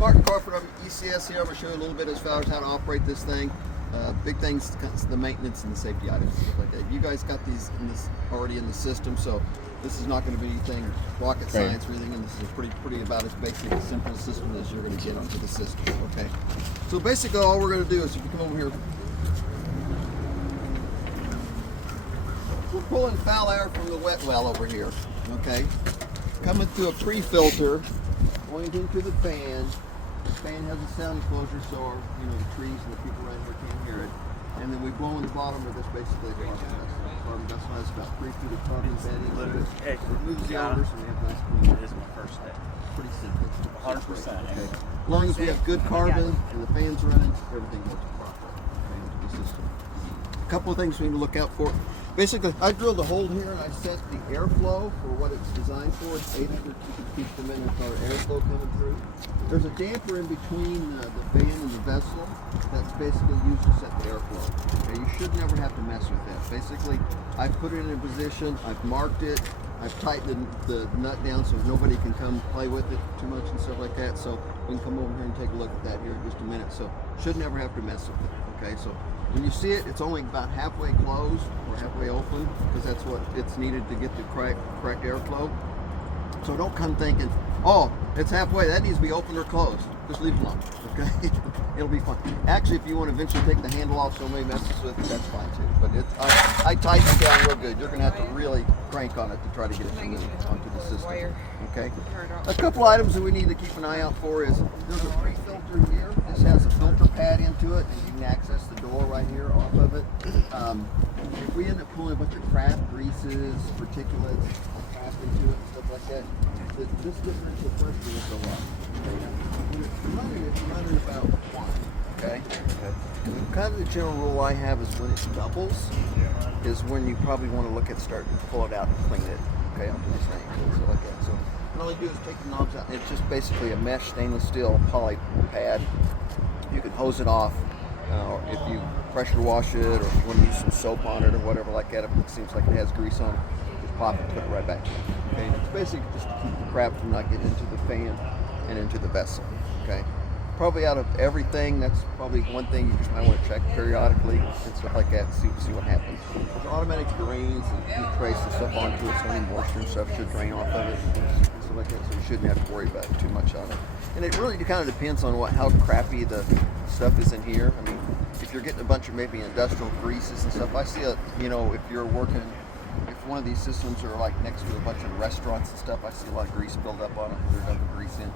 Martin Crawford. I'm ECS here. I'm going to show you a little bit as far as how to operate this thing. Big things, the maintenance and the safety items, stuff like that. You guys got these already in the system, so this is not going to be anything rocket science or anything. And this is pretty about as basic, as simple a system as you're going to get onto the system. Okay. So basically, all we're going to do is, if you come over here, we're pulling foul air from the wet well over here. Okay. Coming through a pre-filter, going into the fan. The fan has a sound enclosure, so the trees and the people right here can't hear it. And then we blow in the bottom of this, basically a carbon vessel. Carbon vessel has about 3 feet of carbon bedding. It removes the odors, and we have nice clean. This is my first day. Pretty simple. 100%. Okay. As long as we have good carbon and the fan's running, everything goes properly into the system. A couple of things we need to look out for. Basically, I drilled a hole here and I set the airflow for what it's designed for. It's 800 cubic feet per minute for airflow coming through. There's a damper in between the fan and the vessel that's basically used to set the airflow. Okay, you should never have to mess with that. Basically, I've put it in a position, I've marked it, I've tightened the nut down so nobody can come play with it too much and stuff like that. So we can come over here and take a look at that here in just a minute. So should never have to mess with it. Okay, so when you see it, it's only about halfway closed or halfway open because that's what it's needed to get the correct airflow. So don't come thinking, oh, it's halfway, that needs to be open or closed. Just leave it alone, okay? It'll be fine. Actually, if you want to eventually take the handle off so nobody messes with it, that's fine too. But I tighten it down real good. You're going to have to really crank on it to try to get it to move onto the system, okay? A couple items that we need to keep an eye out for is there's a pre-filter here. This has a filter pad into it, and you can access the door right here off of it. If we end up pulling a bunch of crap, greases, particulates, crap into it and stuff like that, this differential pressure will go up. When it's running about 1, okay? Kind of the general rule I have is when it doubles, is when you probably want to look at starting to pull it out and clean it, okay, onto this thing, so like that. So what all you do is take the knobs out. It's just basically a mesh stainless steel poly pad. You can hose it off, or if you pressure wash it, or if you want to use some soap on it or whatever like that, if it seems like it has grease on it, just pop it, put it right back in. Okay, and it's basically just to keep the crap from not getting into the fan and into the vessel. Okay, probably out of everything, that's probably one thing you just might want to check periodically and stuff like that, see what happens. There's automatic drains and you trace the stuff onto it, so any moisture and stuff should drain off of it and stuff like that, so you shouldn't have to worry about it too much on it. And it really kind of depends on how crappy the stuff is in here. I mean, if you're getting a bunch of maybe industrial greases and stuff, I see if you're working, if one of these systems are like next to a bunch of restaurants and stuff, I see a lot of grease build up on it. They're dumping grease in.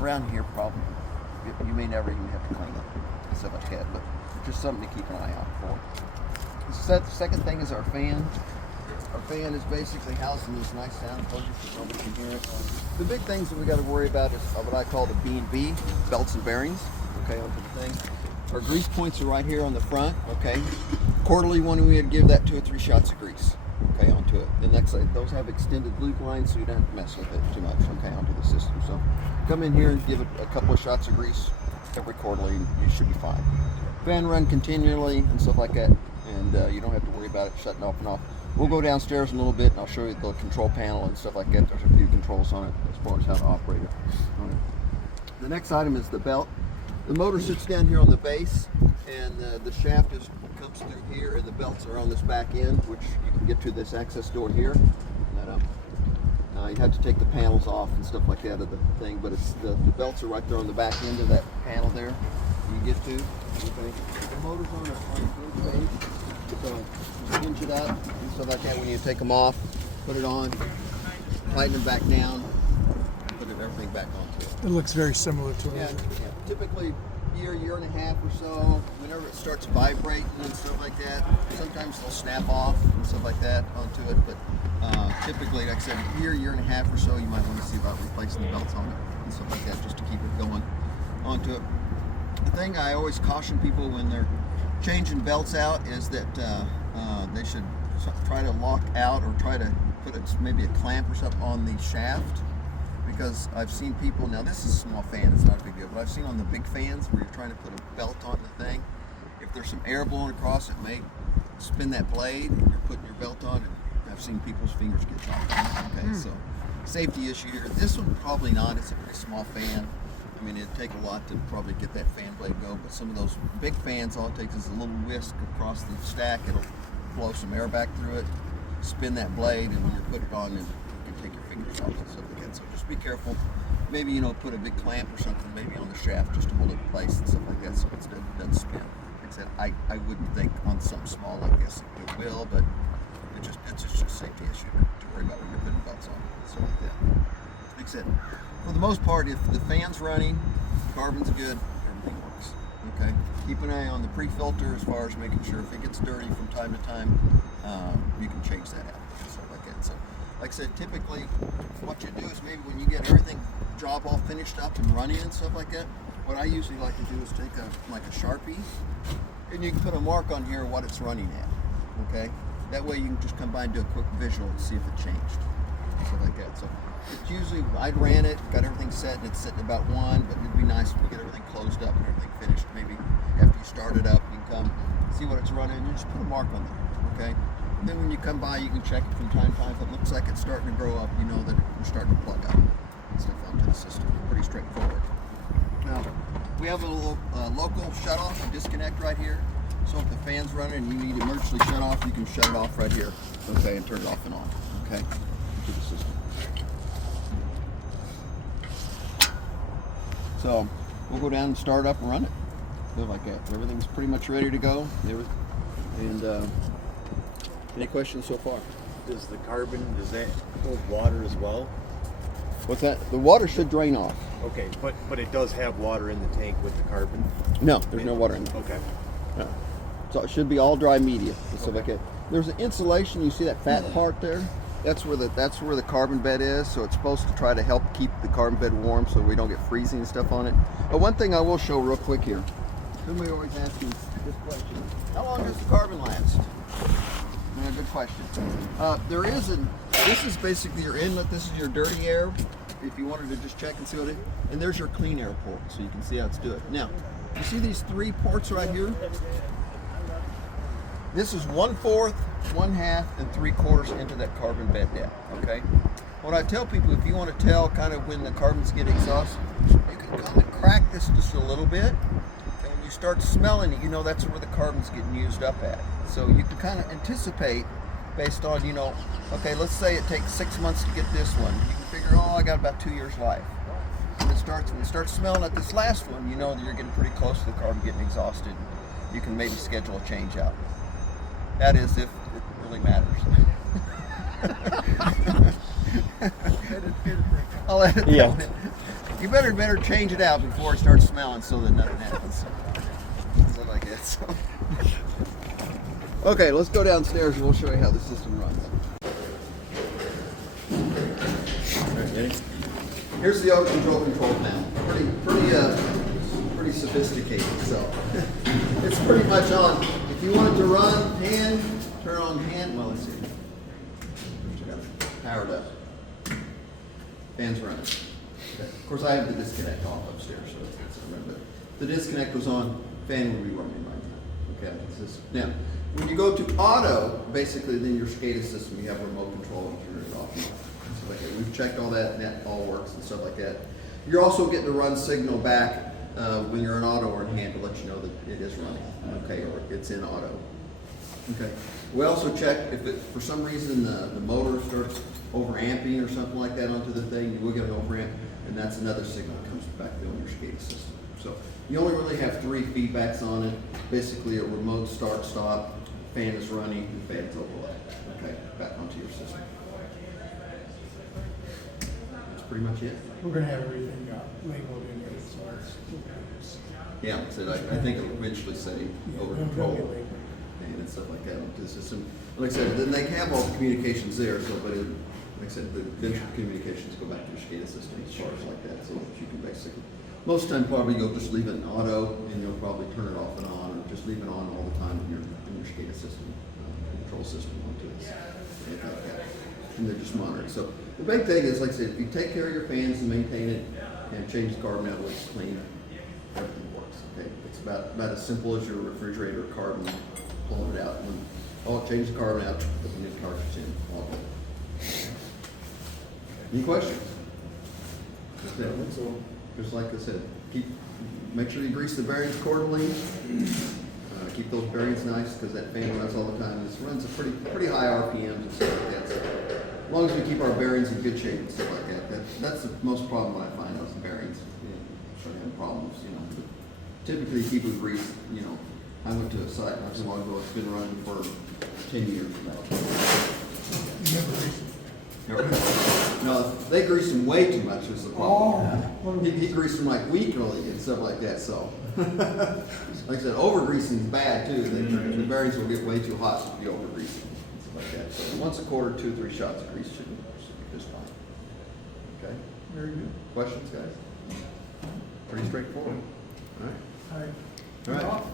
Around here, probably you may never even have to clean it and stuff like that, but just something to keep an eye out for. The second thing is our fan. Our fan is basically housed in this nice sound enclosure so nobody can hear it. The big things that we got to worry about is what I call the B&B, belts and bearings, okay, onto the thing. Our grease points are right here on the front, okay. Quarterly one, we would give that 2 or 3 shots of grease, okay, onto it. The next side, those have extended loop lines so you don't have to mess with it too much, okay, onto the system. So come in here and give it a couple of shots of grease every quarterly and you should be fine. Fan run continually and stuff like that, and you don't have to worry about it shutting off and off. We'll go downstairs in a little bit and I'll show you the control panel and stuff like that. There's a few controls on it as far as how to operate it. The next item is the belt. The motor sits down here on the base, and the shaft comes through here, and the belts are on this back end, which you can get to this access door here. You have to take the panels off and stuff like that of the thing, but it's the belts are right there on the back end of that panel there. You get to. Okay. The motor's on a hinge base, so just hinge it up and stuff like that. When you take them off, put it on, tighten them back down, put everything back onto it. It looks very similar to it. Yeah. Typically year and a half or so, whenever it starts vibrating and stuff like that, sometimes they'll snap off and stuff like that onto it, but typically, like I said, year and a half or so, you might want to see about replacing the belts on it and stuff like that, just to keep it going onto it. The thing I always caution people when they're changing belts out is that they should try to lock out or try to put maybe a clamp or something on the shaft, because I've seen people, now this is a small fan, it's not a big deal, but I've seen on the big fans where you're trying to put a belt on the thing, if there's some air blowing across, it may spin that blade and you're putting your belt on, and I've seen people's fingers get chopped. Okay, so safety issue here. This one probably not, it's a pretty small fan. I mean, it'd take a lot to probably get that fan blade go, but some of those big fans, all it takes is a little whisk across the stack. It'll blow some air back through it, spin that blade, and when you put it on, and you can take your fingers off and stuff like that. So just be careful. Maybe, you know, put a big clamp or something maybe on the shaft just to hold it in place and stuff like that so it doesn't spin. Like I said, I wouldn't think on something small like this it will, but it's just a safety issue to worry about when you're putting belts on and stuff like that. Like I said, for the most part, if the fan's running, carbon's good, everything works. Okay. Keep an eye on the pre-filter as far as making sure if it gets dirty from time to time, you can change that out and stuff like that. So, like I said, typically what you do is maybe when you get everything job all finished up and running and stuff like that, what I usually like to do is take a Sharpie, and you can put a mark on here what it's running at. Okay. That way you can just come by and do a quick visual to see if it changed. Stuff like that. So it's usually, I ran it, got everything set, and it's sitting about 1, but it'd be nice when you get everything closed up and everything finished. Maybe after you start it up, you can come see what it's running, and you just put a mark on there, okay? And then when you come by, you can check it from time to time. If it looks like it's starting to grow up, you know that you're starting to plug up and stuff onto the system. Pretty straightforward. Now, we have a little local shut-off and disconnect right here. So if the fan's running and you need to emergency shut off, you can shut it off right here, okay, and turn it off and on, okay, to the system. So we'll go down and start up and run it. Look like that. Everything's pretty much ready to go. And any questions so far? Does that hold water as well? What's that? The water should drain off. Okay, but it does have water in the tank with the carbon? No, there's no water in there. Okay. No. So it should be all dry media and stuff like that. There's an insulation. You see that fat part there? That's where the carbon bed is. So it's supposed to try to help keep the carbon bed warm so we don't get freezing and stuff on it. But one thing I will show real quick here. Somebody always asks me this question: how long does the carbon last? Good question. This is basically your inlet. This is your dirty air. If you wanted to just check and see what it is. And there's your clean air port, so you can see how it's doing. Now, you see these 3 ports right here? This is 1/4, 1/2, and 3/4 into that carbon bed depth, okay? What I tell people, if you want to tell kind of when the carbons get exhausted, you can come and crack this just a little bit, and when you start smelling it, you know that's where the carbon's getting used up at. So you can kind of anticipate based on, you know, okay, let's say it takes 6 months to get this one. You can figure, oh, I got about 2 years life. When you start smelling at this last one, you know that you're getting pretty close to the carbon getting exhausted. You can maybe schedule a change out. That is if it really matters. I'll let it yeah. You better change it out before it starts smelling so that nothing happens. So like that. So. Okay, let's go downstairs and we'll show you how the system runs. All right, ready? Here's the odor control panel. Pretty sophisticated. So it's pretty much on. If you want it to run, turn on hand. Well, let's see. Powered up. Fan's running. Okay. Of course, I have the disconnect off upstairs, so it's remember. The disconnect was on. Fan will be running right now. Okay. Now, when you go to auto, basically, then your SCADA system, you have remote control and turn it off and on. So like that. We've checked all that, and that all works and stuff like that. You're also getting a run signal back when you're in auto or in hand to let you know that it is running, okay, or it's in auto. Okay. We also check if it, for some reason the motor starts overamping or something like that onto the thing, you will get an overamp, and that's another signal that comes back on your SCADA system. So you only really have 3 feedbacks on it. Basically a remote start-stop, fan is running, and fan's overlapped. Okay, back onto your system. That's pretty much it. We're going to have everything labeled in here as far as yeah, I think it'll eventually say odor control and stuff like that onto the system. Like I said, then they have all the communications there, so but it, like I said, the eventual communications go back to your SCADA system as far as like that. So you can basically, most of the time probably you'll just leave it in auto and you'll probably turn it off and on, or just leave it on all the time in your SCADA system, control system onto this. Like that. And they're just monitoring. So the big thing is, like I said, if you take care of your fans and maintain it and change the carbon out when it's clean, everything works. Okay, it's about as simple as your refrigerator carbon, pulling it out. Change the carbon out, put the new cartridge in. All good. Any questions? So just like I said, make sure you grease the bearings quarterly. Keep those bearings nice, because that fan runs all the time. This runs a pretty high RPMs and stuff like that. So as long as we keep our bearings in good shape and stuff like that's the most problem I find is the bearings. Start having problems, you know. But typically keep them greased, you know. I went to a site not too long ago, it's been running for 10 years now. No, they grease them way too much is the problem. He greased them like weekly and stuff like that, so. Like I said, over greasing is bad too. The bearings will get way too hot if you over grease them. Stuff like that. So once a quarter, 2-3 shots of grease should be just fine. Okay? Very good. Questions, guys? Pretty straightforward. All right. All right. All right. Off.